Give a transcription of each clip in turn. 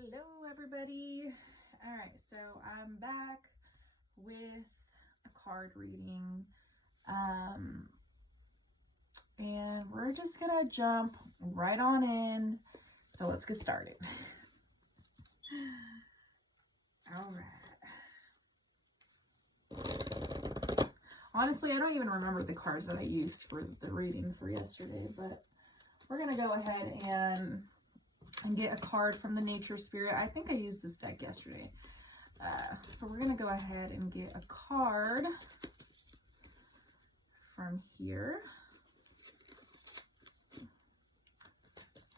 Hello everybody. All right, so I'm back with a card reading, and we're just gonna jump right on in. So let's get started. All right. Honestly, I don't even remember the cards that I used for the reading for yesterday, but we're gonna go ahead and get a card from the Nature Spirit. I think I used this deck yesterday. But we're going to go ahead and get a card from here.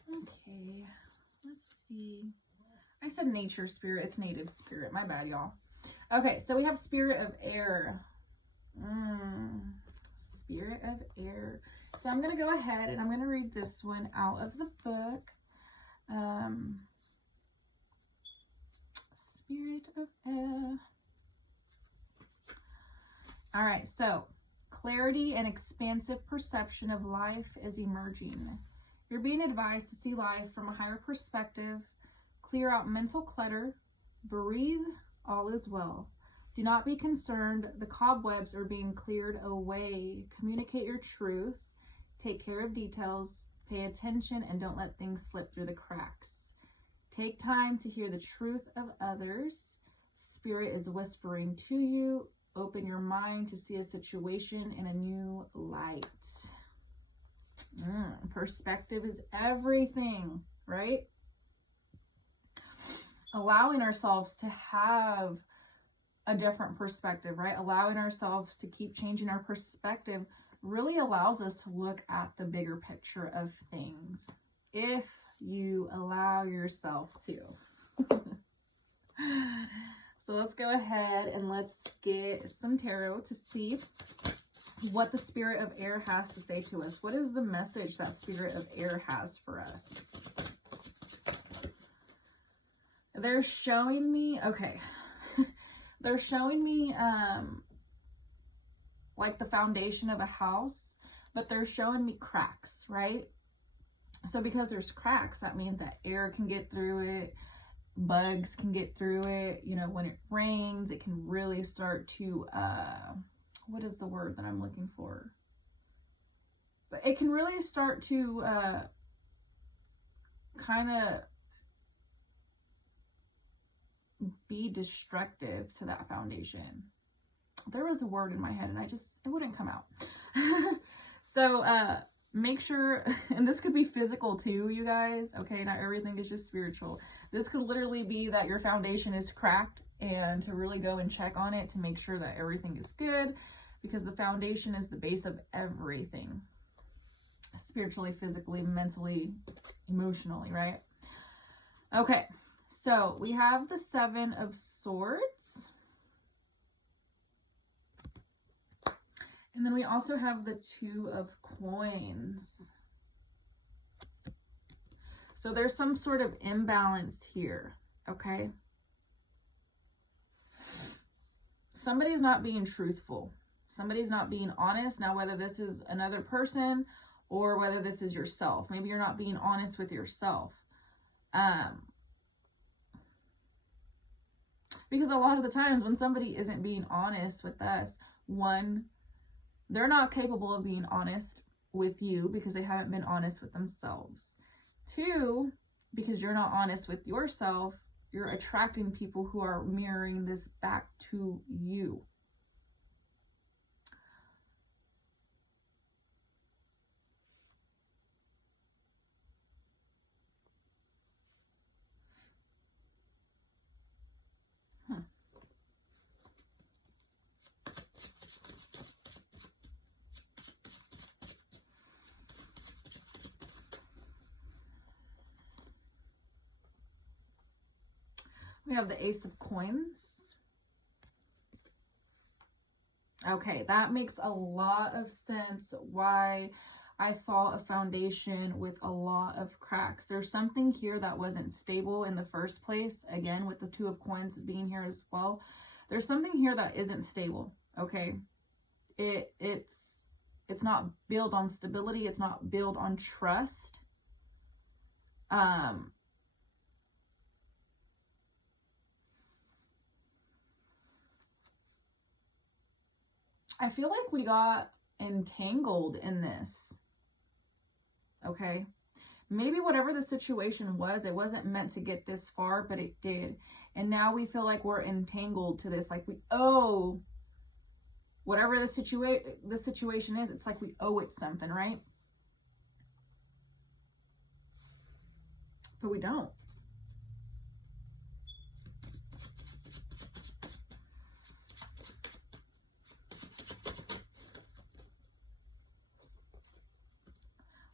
Okay, let's see. I said Nature Spirit. It's Native Spirit. My bad, y'all. Okay, so we have Spirit of Air. Spirit of Air. So I'm going to go ahead and I'm going to read this one out of the book. Spirit of Air. All right, so clarity and expansive perception of life is emerging. You're being advised to see life from a higher perspective, clear out mental clutter, breathe, all is well. Do not be concerned, the cobwebs are being cleared away. Communicate your truth, take care of details, pay attention, and don't let things slip through the cracks. Take time to hear the truth of others. Spirit is whispering to you. Open your mind to see a situation in a new light. Perspective is everything, right? Allowing ourselves to have a different perspective, right? Allowing ourselves to keep changing our perspective really allows us to look at the bigger picture of things, if you allow yourself to. So let's go ahead and let's get some tarot to see what the Spirit of Air has to say to us. What is the message that Spirit of Air has for us? They're showing me, okay. They're showing me like the foundation of a house, but they're showing me cracks, right? So because there's cracks, that means that air can get through it, bugs can get through it. You know, when it rains, it can really start to, what is the word that I'm looking for? But it can really start to kind of be destructive to that foundation. There was a word in my head and it wouldn't come out. So make sure, and this could be physical too, you guys, okay? Not everything is just spiritual. This could literally be that your foundation is cracked, and to really go and check on it to make sure that everything is good, because the foundation is the base of everything. Spiritually, physically, mentally, emotionally, right? Okay, so we have the Seven of Swords. And then we also have the Two of Coins. So there's some sort of imbalance here, okay? Somebody's not being truthful. Somebody's not being honest. Now, whether this is another person or whether this is yourself. Maybe you're not being honest with yourself. Because a lot of the times when somebody isn't being honest with us, one, they're not capable of being honest with you because they haven't been honest with themselves. Two, because you're not honest with yourself, you're attracting people who are mirroring this back to you. We have the Ace of Coins. Okay, that makes a lot of sense why I saw a foundation with a lot of cracks. There's something here that wasn't stable in the first place. Again, with the Two of Coins being here as well. There's something here that isn't stable, okay? It's not built on stability. It's not built on trust. I feel like we got entangled in this. Okay. Maybe whatever the situation was, it wasn't meant to get this far, but it did. And now we feel like we're entangled to this. Like we owe whatever the situation is. It's like we owe it something, right? But we don't.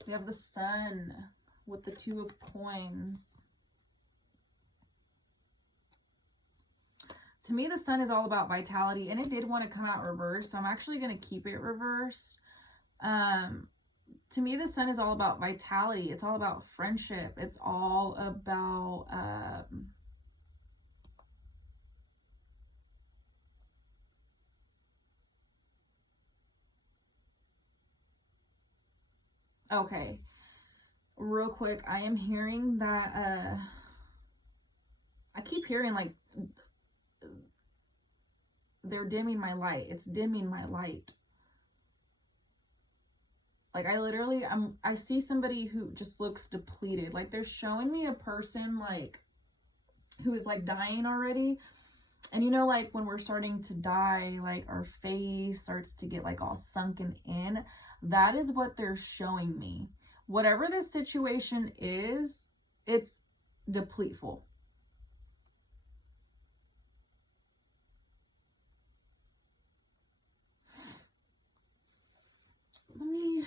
We have the Sun with the Two of Coins. To me, the Sun is all about vitality, and it did want to come out reversed, so I'm actually going to keep it reversed. To me, the Sun is all about vitality. It's all about friendship. It's all about okay, real quick, I am hearing that I keep hearing like they're dimming my light. It's dimming my light. Like I see somebody who just looks depleted. Like they're showing me a person like who is like dying already. And you know, like when we're starting to die, like our face starts to get like all sunken in. That is what they're showing me. Whatever this situation is, it's depleteful. Let me...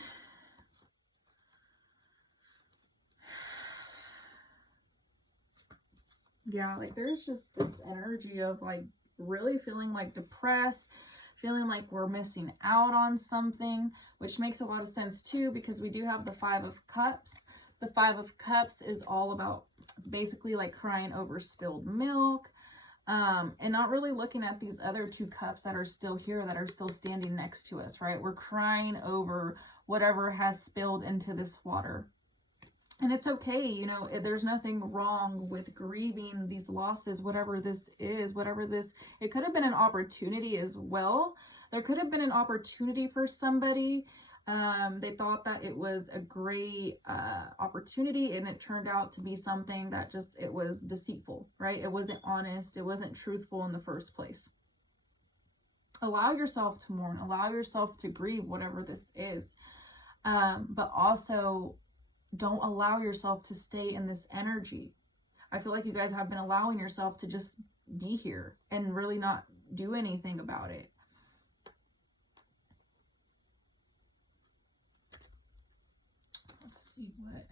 Yeah, like there's just this energy of like really feeling like depressed, feeling like we're missing out on something, which makes a lot of sense too, because we do have the Five of Cups. The Five of Cups is all about, it's basically like crying over spilled milk, and not really looking at these other two cups that are still here, that are still standing next to us, right? We're crying over whatever has spilled into this water. And it's okay, you know, there's nothing wrong with grieving these losses, whatever this is, it could have been an opportunity as well. There could have been an opportunity for somebody. They thought that it was a great opportunity, and it turned out to be something that just, it was deceitful, right? It wasn't honest. It wasn't truthful in the first place. Allow yourself to mourn. Allow yourself to grieve whatever this is. But also, don't allow yourself to stay in this energy. I feel like you guys have been allowing yourself to just be here and really not do anything about it. Let's see what...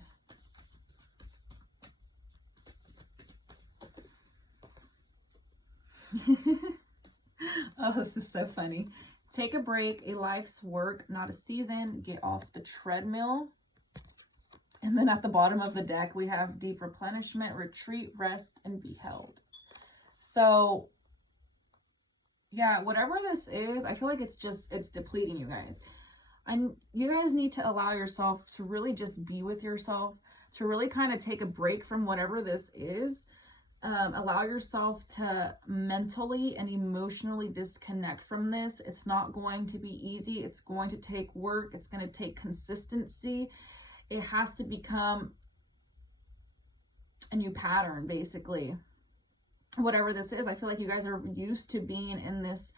Oh, this is so funny. Take a break, a life's work, not a season. Get off the treadmill. And then at the bottom of the deck, we have deep replenishment, retreat, rest, and be held. So, yeah, whatever this is, I feel like it's depleting you guys. And you guys need to allow yourself to really just be with yourself, to really kind of take a break from whatever this is. Allow yourself to mentally and emotionally disconnect from this. It's not going to be easy. It's going to take work. It's going to take consistency. It has to become a new pattern, basically. Whatever this is, I feel like you guys are used to being in this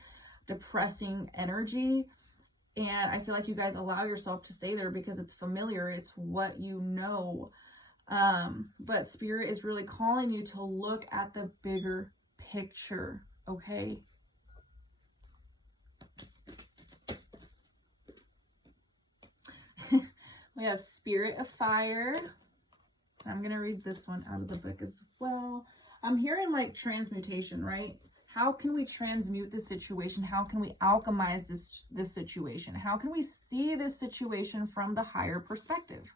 depressing energy. And I feel like you guys allow yourself to stay there because it's familiar. It's what you know. But Spirit is really calling you to look at the bigger picture, okay? We have Spirit of Fire. I'm going to read this one out of the book as well. I'm hearing like transmutation, right? How can we transmute this situation? How can we alchemize this situation? How can we see this situation from the higher perspective?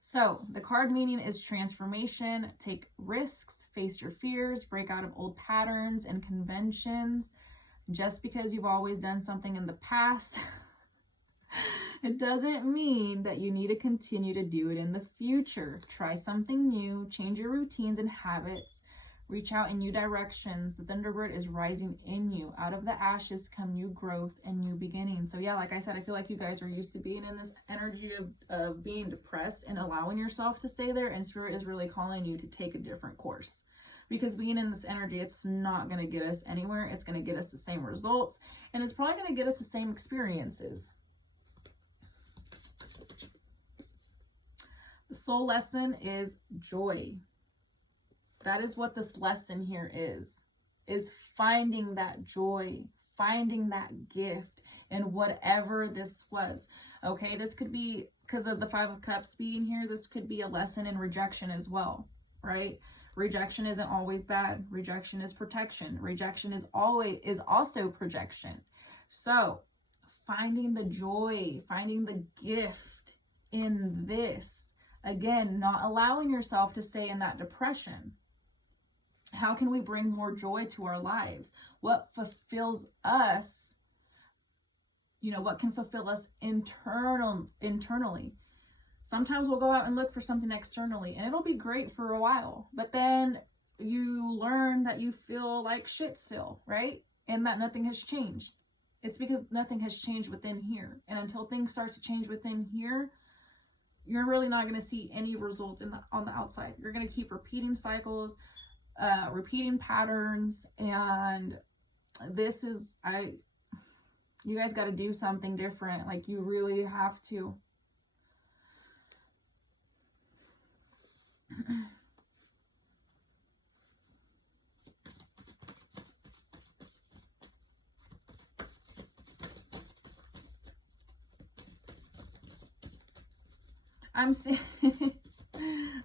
So the card meaning is transformation. Take risks, face your fears, break out of old patterns and conventions. Just because you've always done something in the past, it doesn't mean that you need to continue to do it in the future. Try something new, change your routines and habits, Reach out in new directions. The Thunderbird is rising in you. Out of the ashes come new growth and new beginnings. So yeah, like I said, I feel like you guys are used to being in this energy of being depressed and allowing yourself to stay there. And Spirit is really calling you to take a different course. Because being in this energy, it's not going to get us anywhere. It's going to get us the same results. And it's probably going to get us the same experiences. The soul lesson is joy. That is what this lesson here is finding that joy, finding that gift in whatever this was. Okay, this could be, because of the Five of Cups being here, this could be a lesson in rejection as well, right? Rejection isn't always bad. Rejection is protection. Rejection is also projection. So finding the joy, finding the gift in this. Again, not allowing yourself to stay in that depression. How can we bring more joy to our lives? What fulfills us? You know, what can fulfill us internally? Sometimes we'll go out and look for something externally and it'll be great for a while, but then you learn that you feel like shit still, right? And that nothing has changed. It's because nothing has changed within here. And until things start to change within here, you're really not going to see any results on the outside. You're going to keep repeating cycles, repeating patterns, and this is, you guys got to do something different. Like, you really have to.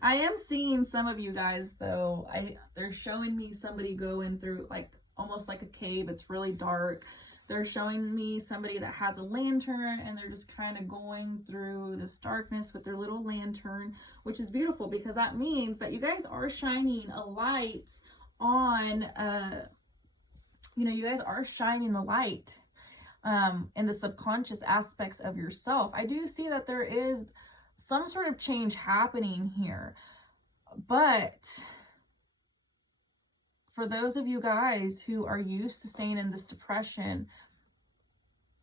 I am seeing some of you guys though. They're showing me somebody going through like almost like a cave. It's really dark. They're showing me somebody that has a lantern and they're just kind of going through this darkness with their little lantern, which is beautiful because that means that you guys are shining a light on, you guys are shining a light in the subconscious aspects of yourself. I do see that there is some sort of change happening here, but for those of you guys who are used to staying in this depression,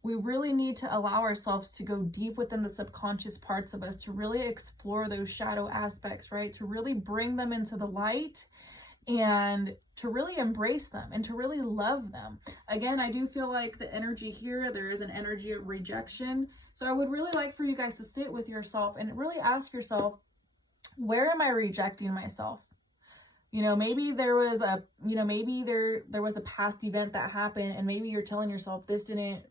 we really need to allow ourselves to go deep within the subconscious parts of us, to really explore those shadow aspects, right? To really bring them into the light and to really embrace them and to really love them. Again, I do feel like the energy here, there is an energy of rejection. So I would really like for you guys to sit with yourself and really ask yourself, where am I rejecting myself? Maybe there was there was a past event that happened and maybe you're telling yourself this didn't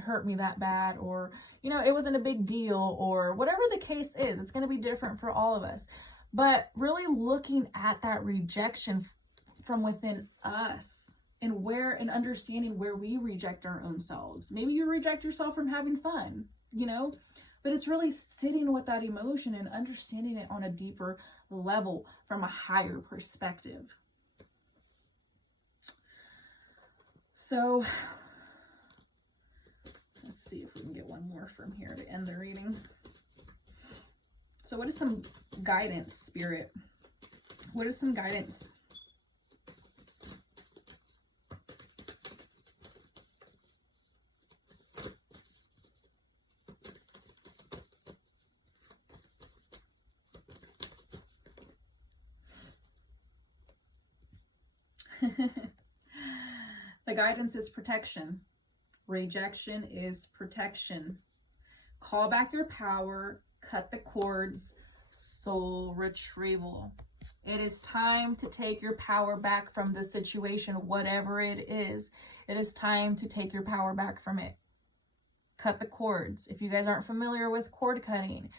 hurt me that bad, or, it wasn't a big deal, or whatever the case is. It's going to be different for all of us. But really looking at that rejection from within us and understanding where we reject our own selves. Maybe you reject yourself from having fun, but it's really sitting with that emotion and understanding it on a deeper level from a higher perspective. So let's see if we can get one more from here to end the reading. So what is some guidance, Spirit? What is some guidance? The guidance is protection. Rejection is protection. Call back your power. Cut the cords. Soul retrieval. It is time to take your power back from the situation, whatever it is. It is time to take your power back from it. Cut the cords. If you guys aren't familiar with cord cutting,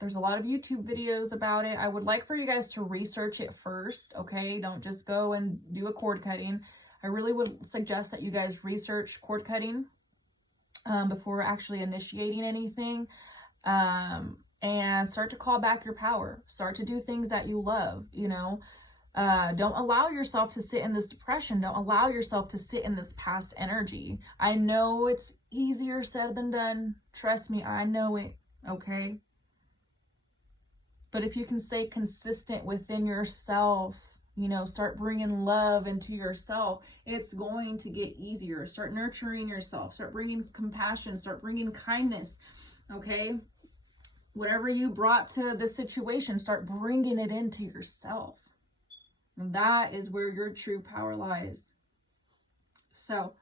there's a lot of YouTube videos about it. I would like for you guys to research it first, okay? Don't just go and do a cord cutting. I really would suggest that you guys research cord cutting before actually initiating anything. And start to call back your power. Start to do things that you love, Don't allow yourself to sit in this depression. Don't allow yourself to sit in this past energy. I know it's easier said than done. Trust me, I know it, okay? But if you can stay consistent within yourself You know, start bringing love into yourself. It's going to get easier. Start nurturing yourself. Start bringing compassion. Start bringing kindness. Okay? Whatever you brought to the situation, start bringing it into yourself. And that is where your true power lies. So,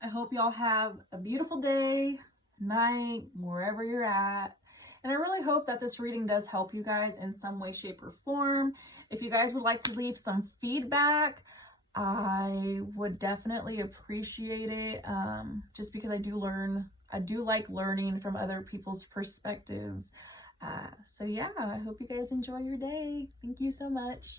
I hope y'all have a beautiful day, night, wherever you're at. And I really hope that this reading does help you guys in some way, shape, or form. If you guys would like to leave some feedback, I would definitely appreciate it. Just because I do like learning from other people's perspectives. So yeah, I hope you guys enjoy your day. Thank you so much.